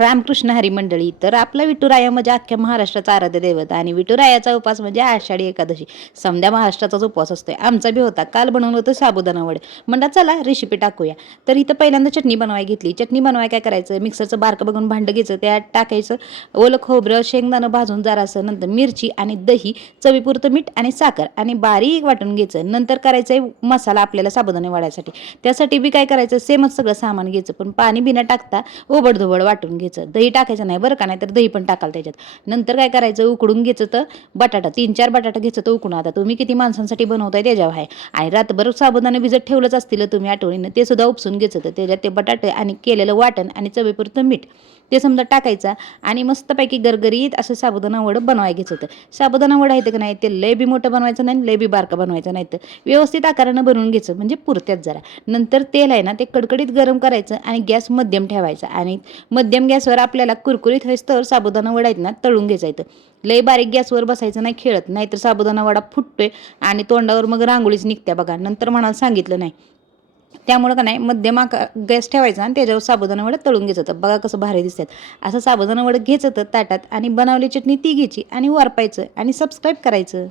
रामकृष्ण हरी मंडळी तर आपला विठुराया म्हणजे अख्ख्या महाराष्ट्राचा आराध्य दैवत आणि विठुरायाचा उपास म्हणजे आषाढी एकादशी. समध्या महाराष्ट्राचाच उपवास असतोय. आमचा बी होता. काल बनवलं होतं साबुदाणा वडे. म्हणतात चला रेसिपी टाकूया. तर इथं पहिल्यांदा चटणी बनवाय घेतली. चटणी बनवाय काय करायचं? मिक्सरचं बारकं बघून भांडं घ्यायचं. त्यात टाकायचं ओलं खोबरं शेंगदाणं भाजून जरासं नंतर मिरची आणि दही चवीपुरतं मीठ आणि साखर आणि बारीक वाटून घ्यायचं. नंतर करायचं आहे मसाला आपल्याला साबुदाणे वाढायसाठी त्यासाठी बी काय करायचं? सेमच सगळं सामान घ्यायचं. पण पाणी बिना टाकता ओबडधोबड वाटून घ्यायचं. दही टाकायचं नाही बरं का नाही तर दही पण टाकाल त्याच्यात. नंतर काय करायचं? उकडून घ्यायचं तर बटाटा तीन चार बटाटा घ्यायचं तर उकडून. आता तुम्ही किती माणसांसाठी बनवताय त्याच्यावर आहे. आणि रातभर साबुदाणे भिजत ठेवलंच असतील तुम्ही आठवणीनं ते सुद्धा उपसून घ्यायचं तर त्याच्यात ते बटाटे आणि केलेलं वाटण आणि चवीपुरतं मीठ ते समजा टाकायचा आणि मस्तपैकी गरगरीत असं साबुदाणा वडं बनवाय घ्यायचं होतं. साबुदाणा वडं आहे का नाही? ते लय बी मोठं बनवायचं नाही लय बी बारकं बनवायचं नाही तर व्यवस्थित आकारानं बनवून घ्यायचं म्हणजे पुरत्यात जरा. नंतर तेल आहे ना ते कडकडीत गरम करायचं आणि गॅस मध्यम ठेवायचा आणि मध्यम गॅसवर आपल्याला कुरकुरीत व्हायचं तर साबुदाणा वडा आहेत ना तळून घ्यायचं लय बारीक गॅसवर बसायचं नाही खेळत नाहीतर साबुदाणा वडा फुटतोय आणि तोंडावर मग रांगोळीच निघत्या बघा. नंतर म्हणाल सांगितलं नाही. त्यामुळं का नाही मध्यम आका गॅस ठेवायचा आणि त्याच्यावर साबुदाणा वडं तळून घ्यायचं होतं. बघा कसं भारी दिसतात. असं साबुदाणा वडं घ्यायचं होतं ताटात आणि बनवली चटणी ती घ्यायची आणि वारपायचं आणि सबस्क्राईब करायचं.